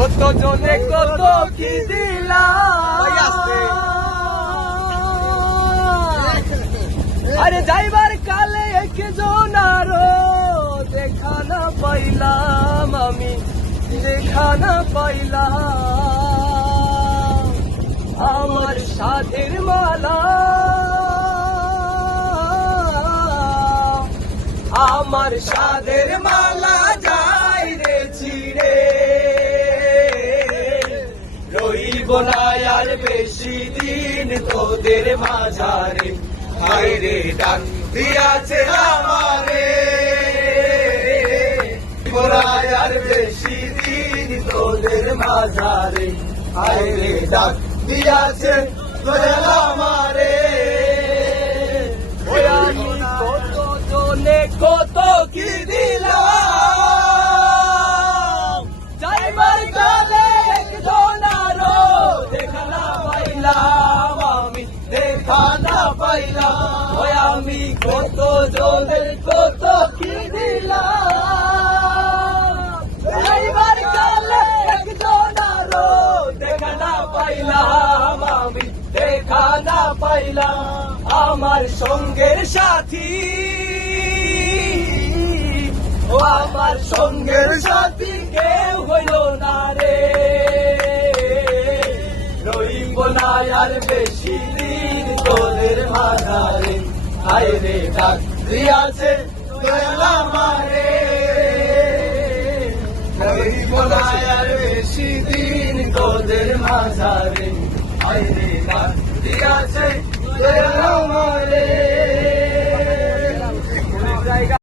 কত জনে কত কি দিলাম, আরে যাইবার কালে একজন আরো দেখা না পাইলাম, আমি দেখা না পাইলাম। আমার সাধের মালা, আমার সাধের মালা যাই রে ছিড়ে, রইব না আর বেশি দিন তোদের মাঝারে। হায় রে ডাক দিয়াছে আমারে, আর বেশি দিন তোদের মাঝারে। হায় রে ডাক দিয়াছে দয়াল আমারে। কত জনে কত কি দিলাম, যাইবার কালে একজন আরো দেখা না পাইলাম, আমি দেখা না পাইলাম। ওই আমি কত জনের কত কি দিলাম, যাইবার কালে একজন আরো দেখা না পাইলাম, আমি দেখা না পাইলাম। আমার সঙ্গের সাথী, ও আমার সঙ্গের সাথী কেউ হইল না রে, রইব না আর বেশি দিন তোদের মাঝারে। হায় রে ডাক দিয়াছে দয়াল আমারে, রইব না আর বেশি দিন তোদের মাঝারে। হায় রে ডাক দিয়াছে দয়াল আমারে।